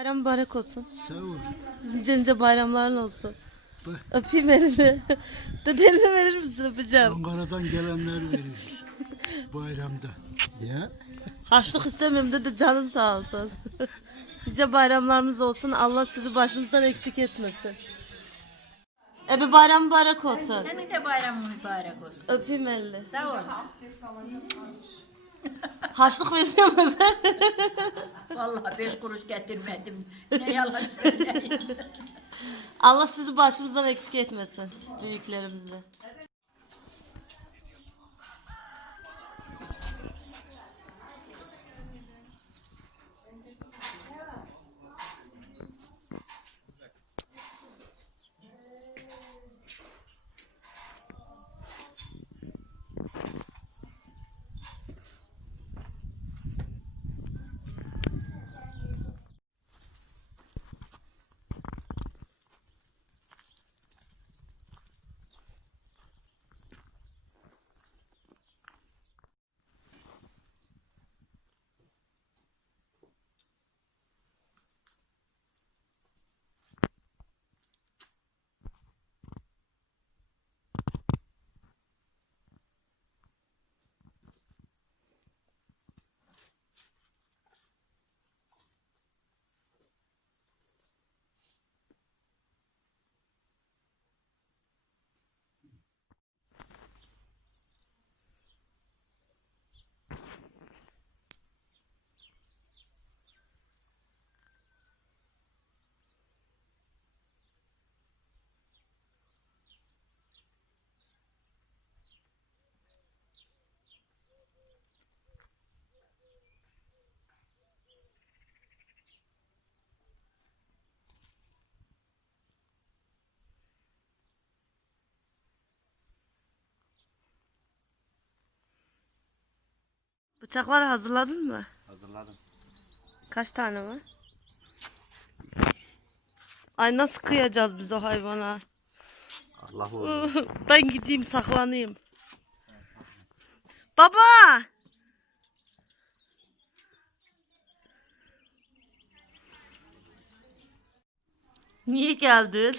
Bayram mübarek olsun. Sağ ol. Nice nice bayramların olsun. Bak. Öpeyim elini. Dedenini verir misin öpeceğim. Ankara'dan gelenler verir. Bayramda. Ya. Harçlık istemiyorum dedi canın sağ olsun. nice bayramlarımız olsun. Allah sizi başımızdan eksik etmesin. Ebe bayram mübarek olsun. Senin de bayramın mübarek olsun. Öpeyim elini. Sağ ol. Harçlık vermiyor mu ebe? Vallahi beş kuruş getirmedim. Ne yalan söyleyeyim. Allah sizi başımızdan eksik etmesin. Büyüklerimizle. Bıçakları hazırladın mı? Hazırladım. Kaç tane var? Ay nasıl kıyacağız biz o hayvana? Allah olsun. ben gideyim saklanayım. Baba! Niye geldin?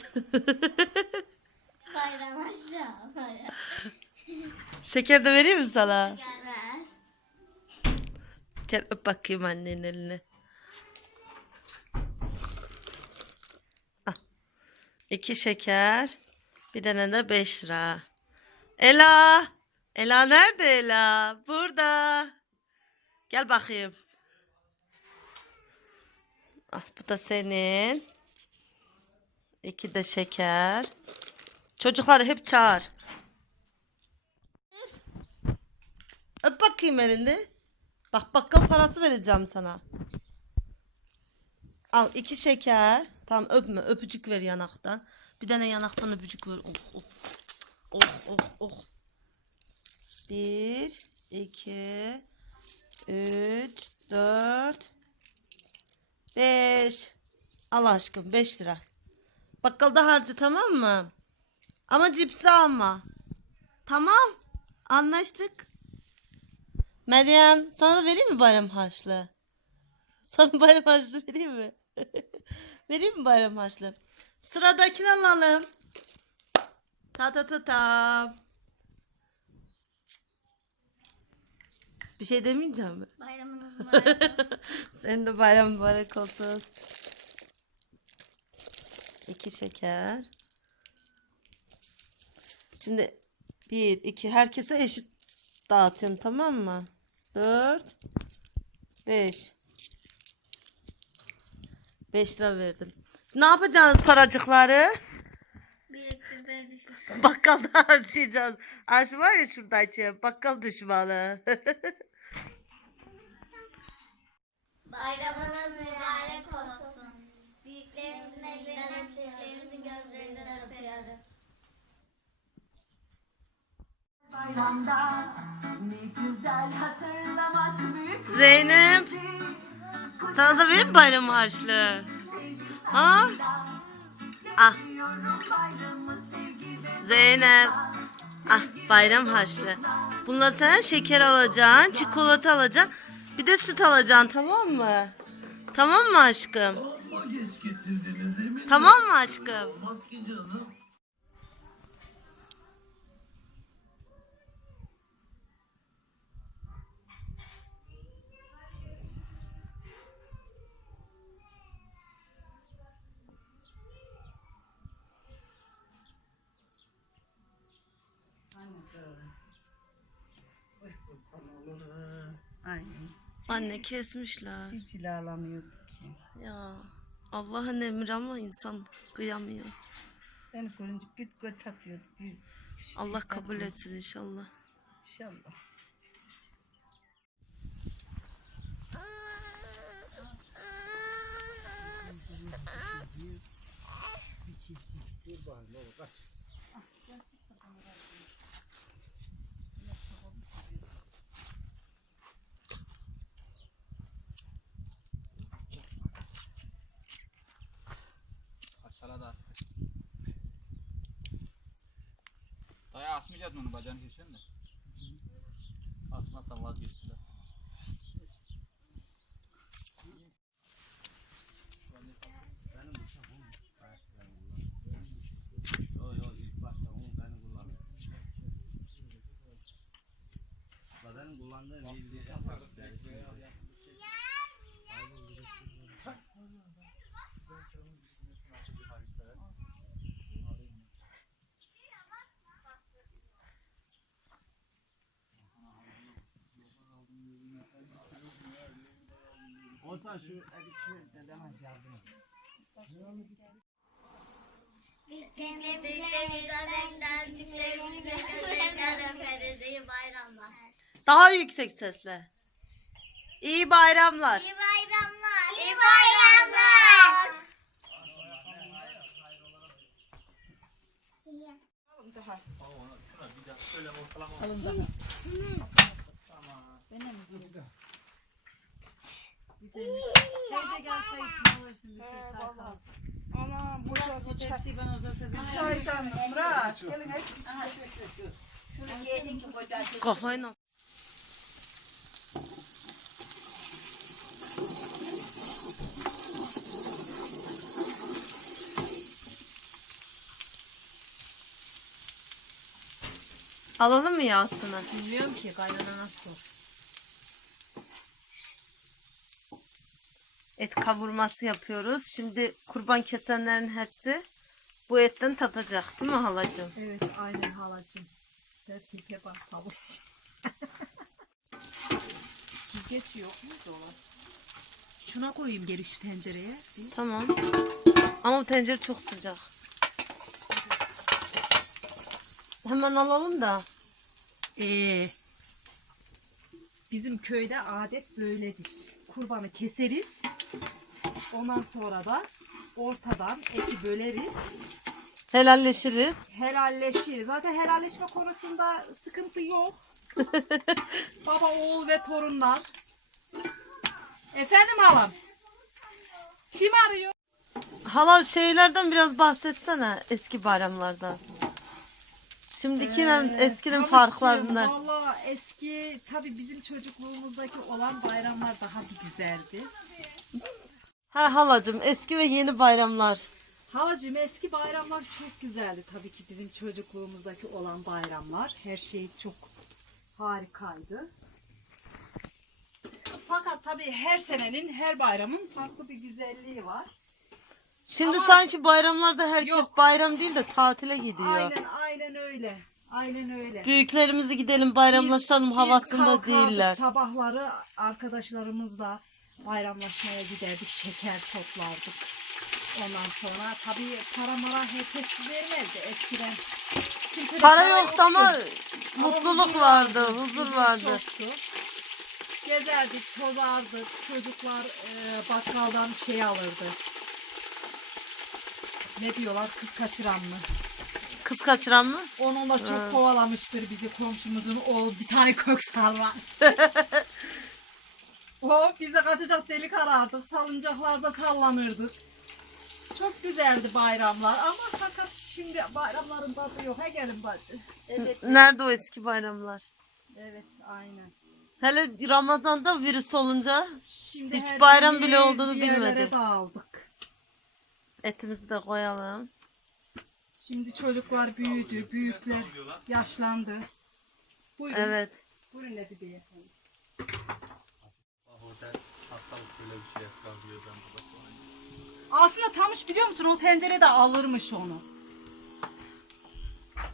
Bayram açtı. Şeker de vereyim mi sana? Gel öp bakayım annenin elini. Al. İki şeker. Bir tane de beş lira. Ela. Ela nerede Ela? Burada. Gel bakayım. Ah, bu da senin. İki de şeker. Çocukları hep çağır. Öp bakayım elini. Bak bakkal parası vereceğim sana. Al iki şeker. Tamam öpme öpücük ver yanaktan. Bir tane yanaktan öpücük ver. Oh oh. Oh oh oh. Bir, iki, üç, dört, beş. Al aşkım beş lira. Bakkalda harcı tamam mı? Ama cipsi alma. Tamam. Anlaştık. Meryem sana da vereyim mi bayram harçlığı? Sana bayram harçlığı vereyim mi? vereyim mi bayram harçlığı? Sıradakini alalım. Ta ta ta ta. Bir şey demeyeceğim mi? Bayramınız mübarek olsun. Senin de bayram mübarek olsun. İki şeker. Şimdi bir, iki, herkese eşit dağıtıyorum tamam mı? Dört, beş. Beş lira verdim. Ne yapacağız paracıkları? Bakkalda harcayacağız. Aş var ya şurada açıyor. Bakkal düşmanı. Bayramınız mübarek olsun. Büyüklerimizin ellerinden, küçüklerimizin gözlerinden öpüyoruz. Bayramda Zeynep. Sana da vereyim bayram harçlığı? Ha? Ah Zeynep. Ah bayram harçlığı. Bununla sen şeker alacaksın, çikolata alacaksın. Bir de süt alacaksın tamam mı? Tamam mı aşkım? Tamam mı aşkım? Aynen. Anne kesmişler. Hiç ilalamıyorduk ki. Ya Allah'ın emri ama insan kıyamıyor. Beni görünce git göt atıyorduk. Bir Allah kabul etsin inşallah. İnşallah. Dayı asmayacaksın onu bacağını kesiyorsun da. Asmaktan vazgeçtiler. Yo yo ilk başta onu ben kullanıyorum. Benim kullandığım bildiği yapar. Olsan şu elik şu dedeme yardım et. Daha yüksek sesle. İyi bayramlar. İyi bayramlar. İyi bayramlar. Şuna bir daha şöyle olsun. Teyze gel çay için alırsın bir sürü çay kaldı. Anam Murat o tepsiyi bana uzatsa bir Çaydan Murat. Gelin hep Aha şu şu şu. Şunu giydin ki kocarsın. Kafayı nasıl? Alalım mı yağsını? Bilmiyorum ki kaynana nasıl Et kavurması yapıyoruz. Şimdi kurban kesenlerin hepsi bu etten tadacak değil mi halacığım? Evet aynen halacığım. Tertipe bak havuç. Süzgeç yok mu dolar? Şuna koyayım geri şu tencereye. Tamam. Ama bu tencere çok sıcak. Hemen alalım da. Ee, bizim köyde adet böyledir. Kurbanı keseriz. Ondan sonra da ortadan eti böleriz. Helalleşiriz. Helalleşir. Zaten helalleşme konusunda sıkıntı yok. Baba, oğul ve torunlar. Efendim halam. Kim arıyor? Hala şeylerden biraz bahsetsene eski bayramlardan. Şimdikinden Ee, eskinin farklarından. Valla eski tabii bizim çocukluğumuzdaki olan bayramlar daha bir güzeldi. Ha halacığım eski ve yeni bayramlar. Halacığım eski bayramlar çok güzeldi tabii ki bizim çocukluğumuzdaki olan bayramlar. Her şey çok harikaydı. Fakat tabii her senenin, her bayramın farklı bir güzelliği var. Şimdi Ama- sanki bayramlarda herkes Yok. bayram değil de tatile gidiyor. Aynen, aynen öyle. Aynen öyle. Büyüklerimizi gidelim bayramlaşalım Biz- biz havasında kalkardık değiller. Sabahları arkadaşlarımızla bayramlaşmaya giderdik, şeker toplardık. Ondan sonra tabii para mara herkes vermezdi eskiden. Kimsede Para yoktu ama mutluluk huzur vardı, huzur vardı. çoktu. Gezerdik, tozardık. Çocuklar e, bakkaldan şey alırdı. Ne diyorlar? Kız kaçıran mı? Kız kaçıran mı? Onunla çok kovalamıştır bizi komşumuzun oğlu. Bir tane köksal var. o bize kaçacak delik arardık. Salıncaklarda sallanırdık. Çok güzeldi bayramlar ama fakat şimdi bayramların tadı yok. He gelin bacı. Evet, Nerede o eski bayramlar? evet aynen. Hele Ramazan'da virüs olunca Şimdi Hiç bayram bile olduğunu bir yerlere bilmedi. dağıldık. Etimizi de koyalım. Şimdi çocuklar büyüdü, büyükler yaşlandı. Buyurun. Evet. Buyurun Edi beyefendi. Otel hastalık böyle bir şey yapabiliyor ben burada sonra. Aslında Tamış biliyor musun o tencere de alırmış onu.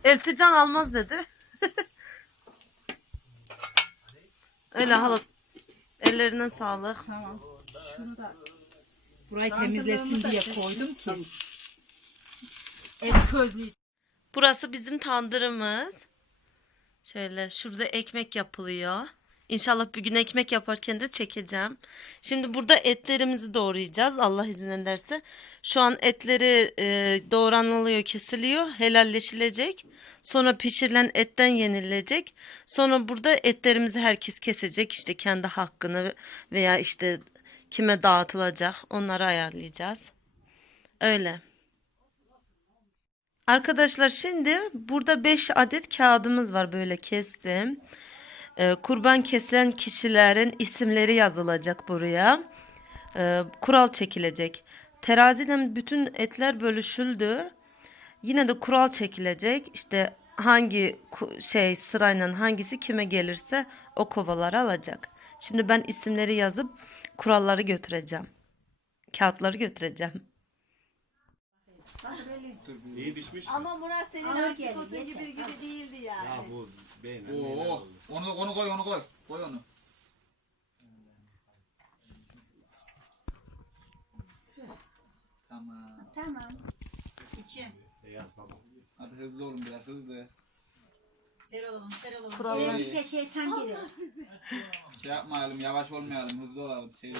Eltican almaz dedi. Öyle hala. Ellerine sağlık. Tamam. Şunu da burayı temizlesin diye koydum ki. Et közlü. Burası bizim tandırımız. Şöyle şurada ekmek yapılıyor. İnşallah bir gün ekmek yaparken de çekeceğim. Şimdi burada etlerimizi doğrayacağız Allah izin ederse. Şu an etleri e, doğranılıyor, kesiliyor, helalleşilecek. Sonra pişirilen etten yenilecek. Sonra burada etlerimizi herkes kesecek. İşte kendi hakkını veya işte kime dağıtılacak onları ayarlayacağız. Öyle. Arkadaşlar şimdi burada 5 adet kağıdımız var böyle kestim. Ee, kurban kesen kişilerin isimleri yazılacak buraya. Ee, kural çekilecek. Teraziden bütün etler bölüşüldü. Yine de kural çekilecek. İşte hangi şey sırayla hangisi kime gelirse o kovaları alacak. Şimdi ben isimleri yazıp kuralları götüreceğim. Kağıtları götüreceğim. İyi pişmiş. Ama Murat senin Ağır artık yeter. gibi gibi değildi yani. Ya bu beyin. Oo, onu onu koy onu koy. Koy onu. Tamam. Tamam. İki. Beyaz baba. Hadi hızlı olun biraz hızlı. Ser olalım, ser olalım. Kurallar. Bir şey şeytan gelir. Şey yapmayalım, yavaş olmayalım, hızlı olalım. Şey.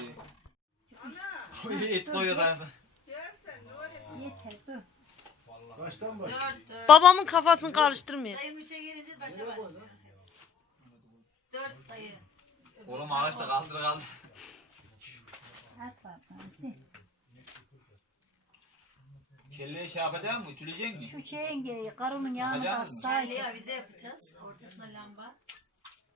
Et koyuyor da. Yeter dur. Baştan baş. Dört, dört. Babamın kafasını karıştırmayın. Dayım üçe gelince başa baş. Dört dayı. Oğlum ağaçta kaldır kaldır. Kelleyi şey yapacak mı? Ütüleyecek mi? Şu çengeyi karının yanına Yapacağız mı? bassaydı. Avize yapacağız. Ortasına lamba.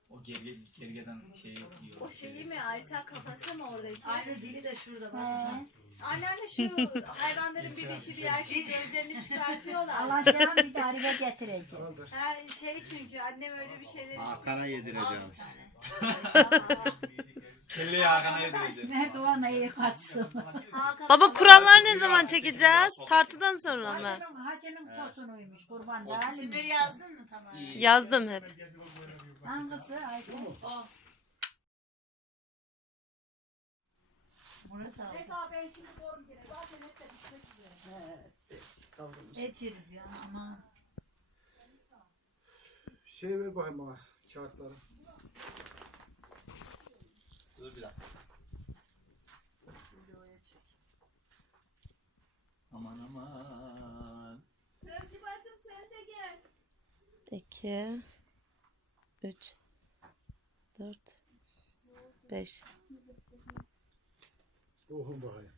O gerge, gergeden şey yiyor. O şeyi mi Aysel kafası mı oradaki? Aynı dili de şurada bak. He. Anneanne şu hayvanların bir dişi bir erkek gözlerini çıkartıyorlar. Alacağım bir de araba getireceğim. Her şey çünkü annem öyle bir şeyleri Hakan'a yedireceğim. Kelleyi Hakan'a yedireceğiz. Mert o anayı kaçsın. Baba kurallar ne zaman çekeceğiz? Tartıdan sonra mı? Hacının, tosunuymuş kurban da İsimleri yazdın mı tamam? Yazdım hep. Hangisi Aysel? Murat abi. Peki ben şimdi doğru gene zaten hep de Et yeriz ya ama. Şey ver bakayım bana kağıtları. Dur bir dakika. Aman aman. Sevgi bacım sen de gel. 2 3 4 5 Okun bakayım.